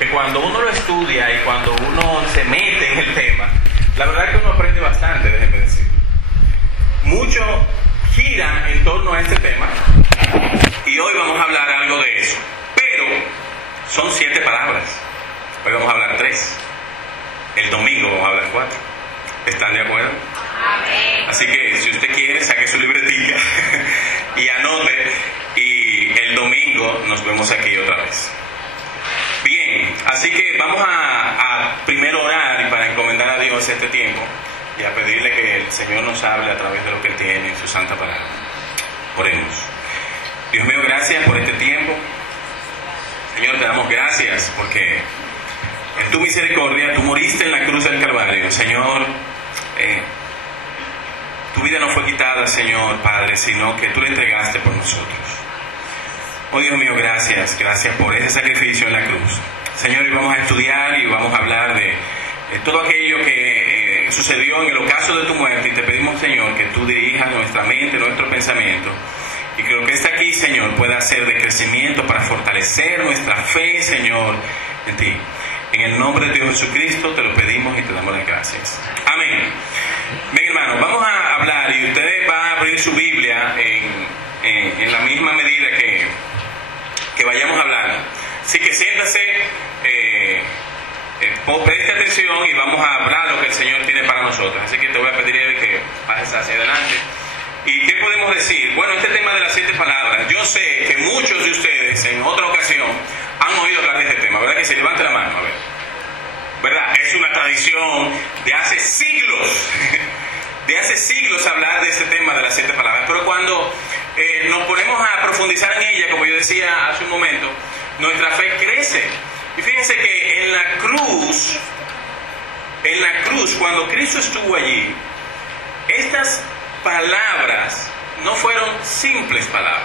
Que cuando uno lo estudia y cuando uno se mete en el tema, la verdad es que uno aprende bastante, déjenme decir. Mucho gira en torno a este tema y hoy vamos a hablar algo de eso. Pero son 7 palabras. Hoy vamos a hablar 3. El domingo vamos a hablar 4. ¿Están de acuerdo? Amén. Así que si usted quiere, saque su libretilla y anote, y el domingo nos vemos aquí otra vez. Bien, así que vamos a primero orar y para encomendar a Dios este tiempo y a pedirle que el Señor nos hable a través de lo que Él tiene en su santa palabra. Oremos. Dios mío, gracias por este tiempo. Señor, te damos gracias porque en tu misericordia tú moriste en la cruz del Calvario. Señor, tu vida no fue quitada, Señor Padre, sino que tú la entregaste por nosotros. Oh Dios mío, gracias por ese sacrificio en la cruz. Señor, y vamos a estudiar y vamos a hablar de todo aquello que sucedió en el ocaso de tu muerte, y te pedimos, Señor, que tú dirijas nuestra mente, nuestro pensamiento, y que lo que está aquí, Señor, pueda ser de crecimiento para fortalecer nuestra fe, Señor, en ti. En el nombre de Dios Jesucristo te lo pedimos y te damos las gracias. Amén. Bien, hermanos, vamos a hablar, y usted va a abrir su Biblia en la misma medida que vayamos a hablar. Así que siéntase, preste atención y vamos a hablar lo que el Señor tiene para nosotros. Así que te voy a pedir que pases hacia adelante. ¿Y qué podemos decir? Bueno, este tema de las 7 palabras, yo sé que muchos de ustedes en otra ocasión han oído hablar de este tema, ¿verdad? Que se levante la mano, a ver. ¿Verdad? Es una tradición de hace siglos, hablar de este tema de las 7 palabras. Pero cuando nos ponemos a profundizar en ella, como yo decía hace un momento, nuestra fe crece. Y fíjense que en la cruz, cuando Cristo estuvo allí, estas palabras no fueron simples palabras.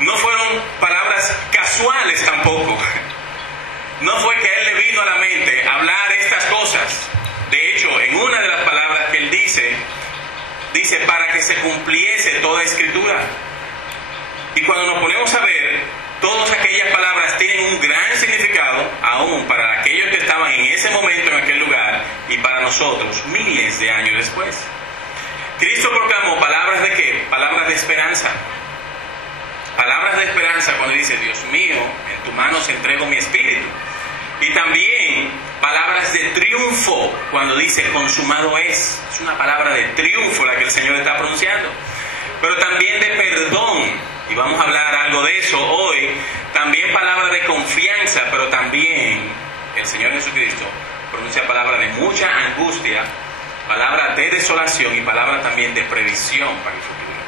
No fueron palabras casuales tampoco. No fue que a él le vino a la mente hablar estas cosas. De hecho, en una de las palabras que él dice para que se cumpliese toda escritura. Y cuando nos ponemos a ver, todas aquellas palabras tienen un gran significado, aún para aquellos que estaban en ese momento, en aquel lugar, y para nosotros, miles de años después. Cristo proclamó palabras de ¿qué? Palabras de esperanza. Palabras de esperanza cuando dice, Dios mío, en tu mano entrego mi espíritu. Y también palabras de triunfo cuando dice, consumado es. Es una palabra de triunfo la que el Señor está pronunciando. Pero también de perdón, y vamos a hablar algo de eso hoy. También palabras de confianza, pero también el Señor Jesucristo pronuncia palabras de mucha angustia, palabras de desolación y palabras también de previsión para el futuro.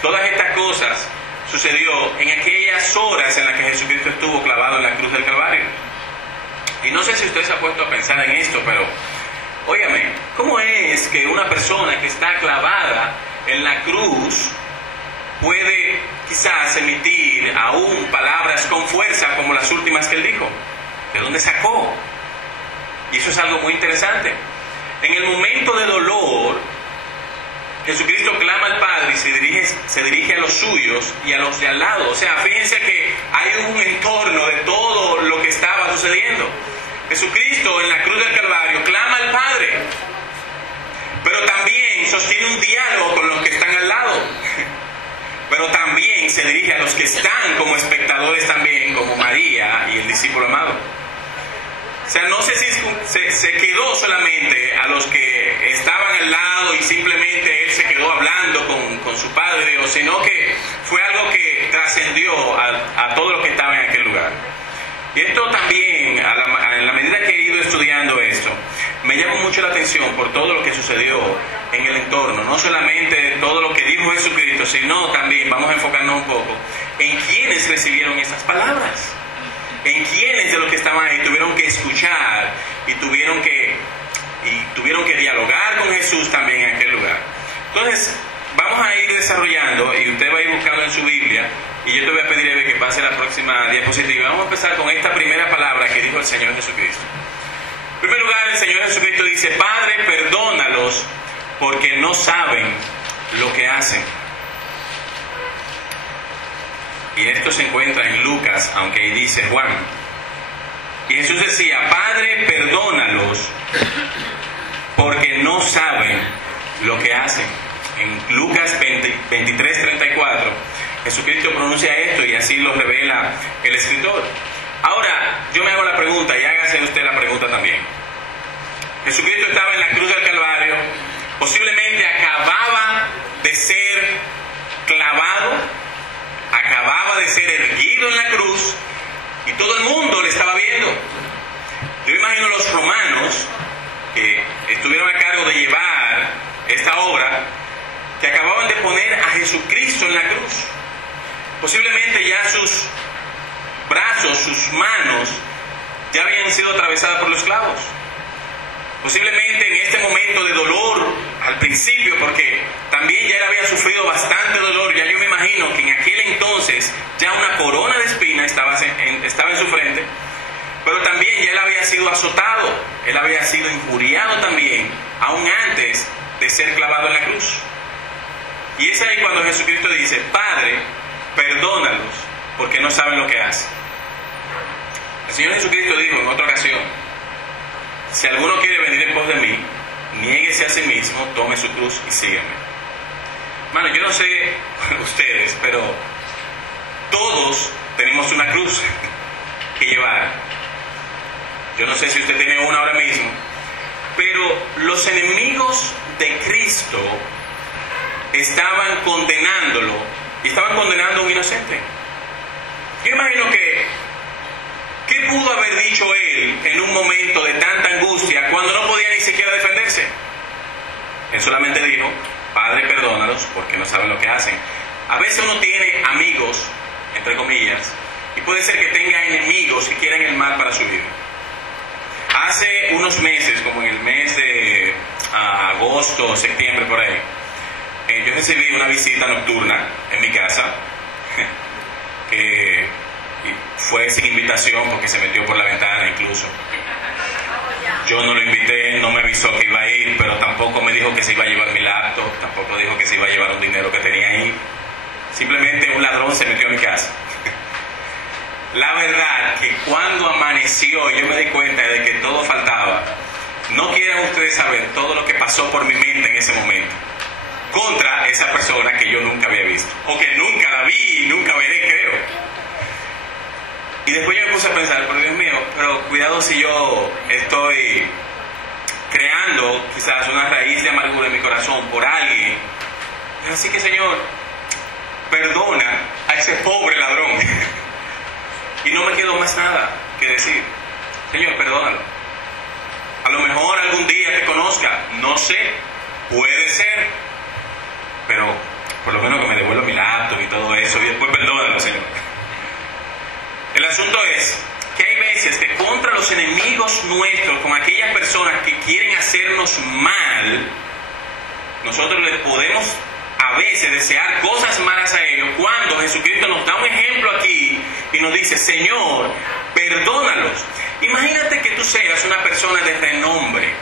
Todas estas cosas sucedió en aquellas horas en las que Jesucristo estuvo clavado en la cruz del Calvario. Y no sé si usted se ha puesto a pensar en esto, pero óigame, ¿cómo es que una persona que está clavada en la cruz puede quizás emitir aún palabras con fuerza como las últimas que él dijo? ¿De dónde sacó? Y eso es algo muy interesante. En el momento de dolor, Jesucristo clama al Padre y se dirige a los suyos y a los de al lado. O sea, fíjense que hay un entorno de todo lo que estaba sucediendo. Jesucristo en la cruz del Calvario clama al Padre, pero también sostiene un diálogo con los que están al lado. Pero también se dirige a los que están como espectadores también, como María y el discípulo amado. O sea, no sé si se quedó solamente a los que estaban al lado y simplemente él se quedó hablando con su Padre Dios, sino que fue algo que trascendió a todos los que estaban en aquel lugar. Y esto también, en la medida que he ido estudiando esto, me llama mucho la atención por todo lo que sucedió en el entorno. No solamente todo lo que dijo Jesucristo, sino también, vamos a enfocarnos un poco, en quienes recibieron estas palabras. En quienes de los que estaban ahí tuvieron que escuchar y tuvieron que dialogar con Jesús también en aquel lugar. Entonces, vamos a ir desarrollando y usted va a ir buscando en su Biblia y yo te voy a pedir que pase la próxima diapositiva. Vamos a empezar con esta primera palabra que dijo el Señor Jesucristo. En primer lugar, el Señor Jesucristo dice, Padre, perdónalos porque no saben lo que hacen. Y esto se encuentra en Lucas, aunque ahí dice Juan. Y Jesús decía, Padre, perdónalos, porque no saben lo que hacen. En Lucas 23:34, Jesucristo pronuncia esto y así lo revela el escritor. Ahora, yo me hago la pregunta, y hágase usted la pregunta también. Jesucristo estaba en la cruz del Calvario, posiblemente acababa de ser clavado, acababa de ser erguido en la cruz, y todo el mundo le estaba viendo. Yo imagino los romanos que estuvieron a cargo de llevar esta obra, que acababan de poner a Jesucristo en la cruz. Posiblemente ya sus brazos, sus manos, ya habían sido atravesadas por los clavos. Posiblemente en este momento de dolor, al principio, porque también ya él había sufrido bastante dolor, ya yo me imagino que en aquel entonces ya una corona de espinas estaba en su frente, pero también ya él había sido azotado, él había sido injuriado también, aún antes de ser clavado en la cruz. Y es ahí cuando Jesucristo dice, Padre, perdónalos, porque no saben lo que hacen. El Señor Jesucristo dijo en otra ocasión, si alguno quiere venir en pos de mí, niéguese a sí mismo, tome su cruz y sígueme. Hermano, yo no sé ustedes, pero todos tenemos una cruz que llevar. Yo no sé si usted tiene una ahora mismo, pero los enemigos de Cristo estaban condenándolo, y estaban condenando a un inocente. Yo imagino que ¿qué pudo haber dicho él en un momento de tanta angustia cuando no podía ni siquiera defenderse? Él solamente dijo, Padre, perdónalos porque no saben lo que hacen. A veces uno tiene amigos, entre comillas, y puede ser que tenga enemigos que quieran el mal para su vida. Hace unos meses, como en el mes de agosto o septiembre por ahí, yo recibí una visita nocturna en mi casa, que fue sin invitación porque se metió por la ventana incluso. Yo no lo invité, no me avisó que iba a ir, pero tampoco me dijo que se iba a llevar mi laptop, tampoco dijo que se iba a llevar un dinero que tenía ahí. Simplemente un ladrón se metió a mi casa. La verdad que cuando amaneció yo me di cuenta de que todo faltaba. No quieran ustedes saber todo lo que pasó por mi mente en ese momento contra esa persona que yo nunca había visto, o que nunca la vi y nunca veré, creo. Y después yo me puse a pensar, pero Dios mío, pero cuidado si yo estoy creando quizás una raíz de amargura en mi corazón por alguien. Así que, Señor, perdona a ese pobre ladrón. Y no me quedó más nada que decir, Señor, perdónalo. A lo mejor algún día te conozca, no sé, puede ser, pero por lo menos que me devuelva mi laptop y todo eso, y después perdónalo, Señor. El asunto es que hay veces que contra los enemigos nuestros, con aquellas personas que quieren hacernos mal, nosotros les podemos a veces desear cosas malas a ellos, cuando Jesucristo nos da un ejemplo aquí y nos dice, Señor, perdónalos. Imagínate que tú seas una persona de renombre,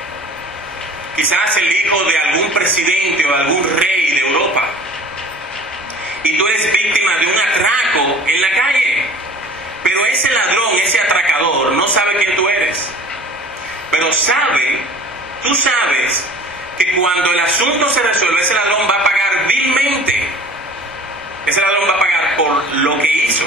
quizás el hijo de algún presidente o de algún rey de Europa, y tú eres víctima de un atraco en la calle. Pero ese ladrón, ese atracador, no sabe quién tú eres. Pero tú sabes que cuando el asunto se resuelve, ese ladrón va a pagar vilmente. Ese ladrón va a pagar por lo que hizo.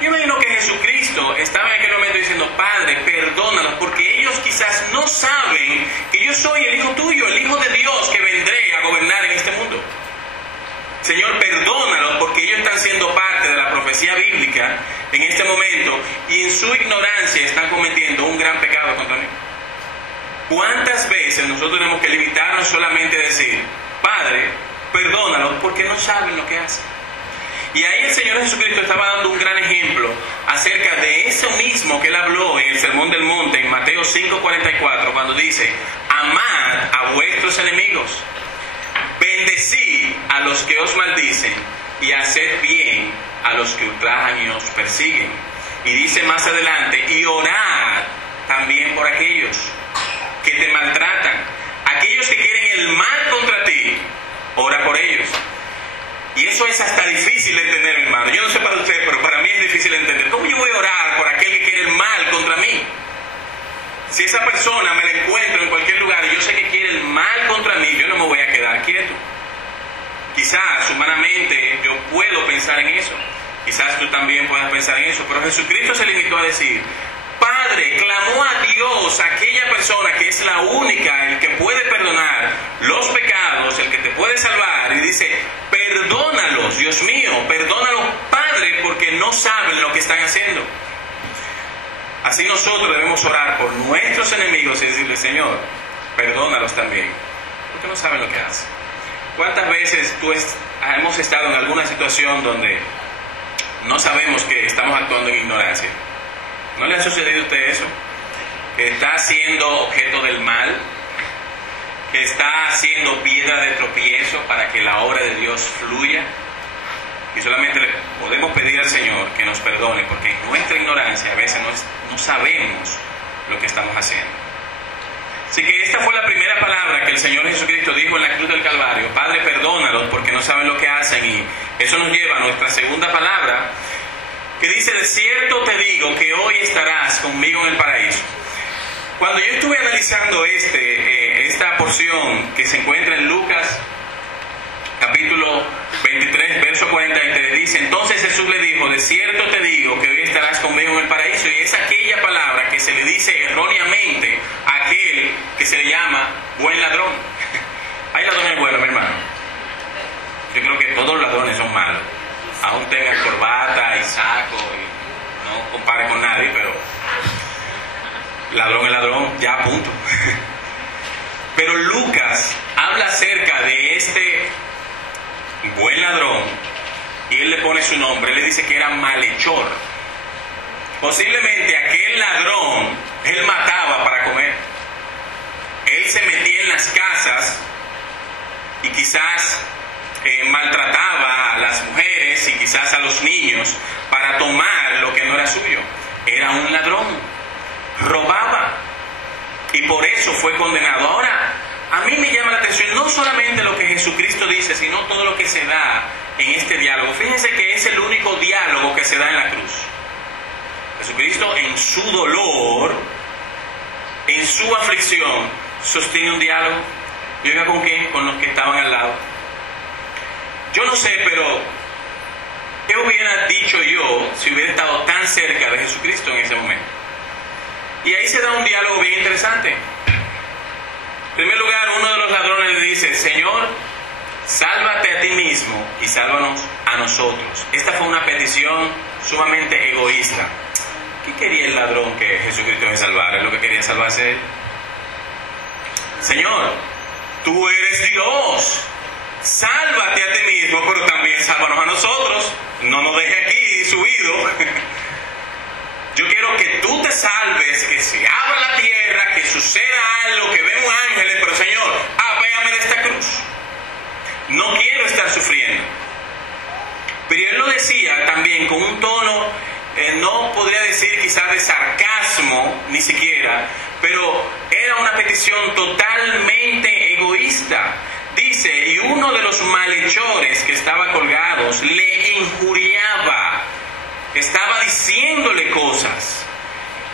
Yo imagino que Jesucristo estaba en aquel momento diciendo, Padre, perdónalos, porque ellos quizás no saben que yo soy el Hijo tuyo, el Hijo de Dios, que vendré a gobernar en este mundo. Señor, perdónalos porque ellos están siendo parte de la profecía bíblica en este momento y en su ignorancia están cometiendo un gran pecado contra mí. ¿Cuántas veces nosotros tenemos que limitarnos solamente a decir, Padre, perdónalos porque no saben lo que hacen? Y ahí el Señor Jesucristo estaba dando un gran ejemplo acerca de eso mismo que Él habló en el Sermón del Monte, en Mateo 5:44, cuando dice, amad a vuestros enemigos, bendecid a los que os maldicen y haced bien a los que ultrajan y os persiguen. Y dice más adelante, y orad también por aquellos que te maltratan, aquellos que quieren el mal contra ti, ora por ellos. Y eso es hasta difícil de entender, hermano. Yo no sé para usted, pero para mí es difícil de entender. ¿Cómo yo voy a orar por aquel que quiere el mal contra mí? Si esa persona me la encuentro en cualquier lugar y yo sé que quiere el mal contra mí, yo no me voy a quedar quieto. Quizás humanamente yo puedo pensar en eso, quizás tú también puedas pensar en eso, pero Jesucristo se limitó a decir: Padre, clamó a Dios, aquella persona que es la única, el que puede perdonar los pecados, el que te puede salvar, y dice: perdónalos, Dios mío, perdónalos, Padre, porque no saben lo que están haciendo. Así nosotros debemos orar por nuestros enemigos y decirle: Señor, perdónalos también, porque no saben lo que hacen. ¿Cuántas veces hemos estado en alguna situación donde no sabemos que estamos actuando en ignorancia? ¿No le ha sucedido a usted eso? Que está siendo objeto del mal, que está siendo piedra de tropiezo para que la obra de Dios fluya. Y solamente le podemos pedir al Señor que nos perdone, porque en nuestra ignorancia a veces no sabemos lo que estamos haciendo. Así que esta fue la primera palabra que el Señor Jesucristo dijo en la cruz del Calvario: Padre, perdónalos porque no saben lo que hacen. Y eso nos lleva a nuestra segunda palabra, que dice: de cierto te digo que hoy estarás conmigo en el paraíso. Cuando yo estuve analizando esta porción que se encuentra en Lucas capítulo 23, verso 43, dice: entonces Jesús le dijo: de cierto te digo que hoy estarás conmigo en el paraíso. Y es aquella palabra que se le dice erróneamente a aquel que se le llama buen ladrón. Hay ladrones buenos, mi hermano. Yo creo que todos los ladrones son malos, aún tengan corbata y saco, y no compare con nadie, pero ladrón es ladrón, ya, punto. Pero Lucas habla acerca de este buen ladrón y él le pone su nombre. Él le dice que era malhechor. Posiblemente aquel ladrón, él mataba para comer. Él se metía en las casas y quizás maltrataba a las mujeres y quizás a los niños para tomar lo que no era suyo. Era un ladrón, robaba, y por eso fue condenado. Ahora, a mí me llama la atención no solamente lo que Jesucristo dice, sino todo lo que se da en este diálogo. Fíjense que es el único diálogo que se da en la cruz. Jesucristo, en su dolor, en su aflicción, sostiene un diálogo. ¿Y oiga con quién? Con los que estaban al lado. Yo no sé, pero ¿qué hubiera dicho yo si hubiera estado tan cerca de Jesucristo en ese momento? Y ahí se da un diálogo bien interesante. En primer lugar, uno de los ladrones le dice: Señor, sálvate a ti mismo y sálvanos a nosotros. Esta fue una petición sumamente egoísta. ¿Qué quería el ladrón que Jesucristo le salvara? ¿Es lo que quería salvarse él? Señor, tú eres Dios, sálvate a ti mismo, pero también sálvanos a nosotros. No nos dejes aquí subido. Yo quiero que tú te salves, que se abra la tierra, que suceda algo, que vemos ángeles, pero Señor, apégame de esta cruz. No quiero estar sufriendo. Pero él lo decía también con un tono, no podría decir quizás de sarcasmo, ni siquiera, pero era una petición totalmente egoísta. Dice: y uno de los malhechores que estaba colgados le injuriaba. Estaba diciéndole cosas,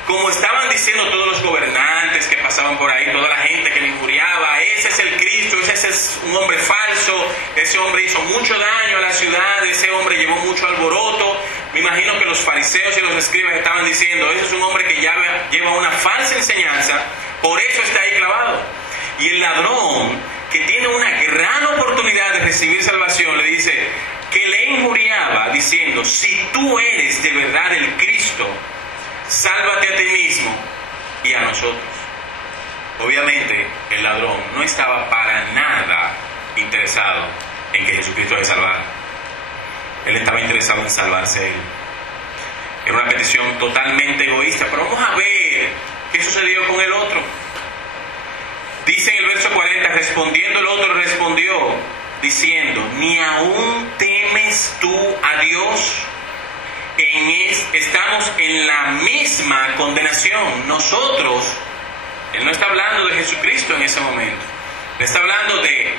como estaban diciendo todos los gobernantes que pasaban por ahí, toda la gente que le injuriaba: ese es el Cristo, ese es un hombre falso, ese hombre hizo mucho daño a la ciudad, ese hombre llevó mucho alboroto. Me imagino que los fariseos y los escribas estaban diciendo: ese es un hombre que lleva una falsa enseñanza, por eso está ahí clavado. Y el ladrón, que tiene una gran oportunidad de recibir salvación, le dice que le injuriaba diciendo: si tú eres de verdad el Cristo, sálvate a ti mismo y a nosotros. Obviamente el ladrón no estaba para nada interesado en que Jesucristo le salvara. Él estaba interesado en salvarse a él. Era una petición totalmente egoísta. Pero vamos a ver qué sucedió con el otro. Dice en el verso 40: respondiendo el otro respondió diciendo: ¿ni aún temes tú a Dios? Estamos en la misma condenación. Nosotros, él no está hablando de Jesucristo en ese momento, le está hablando de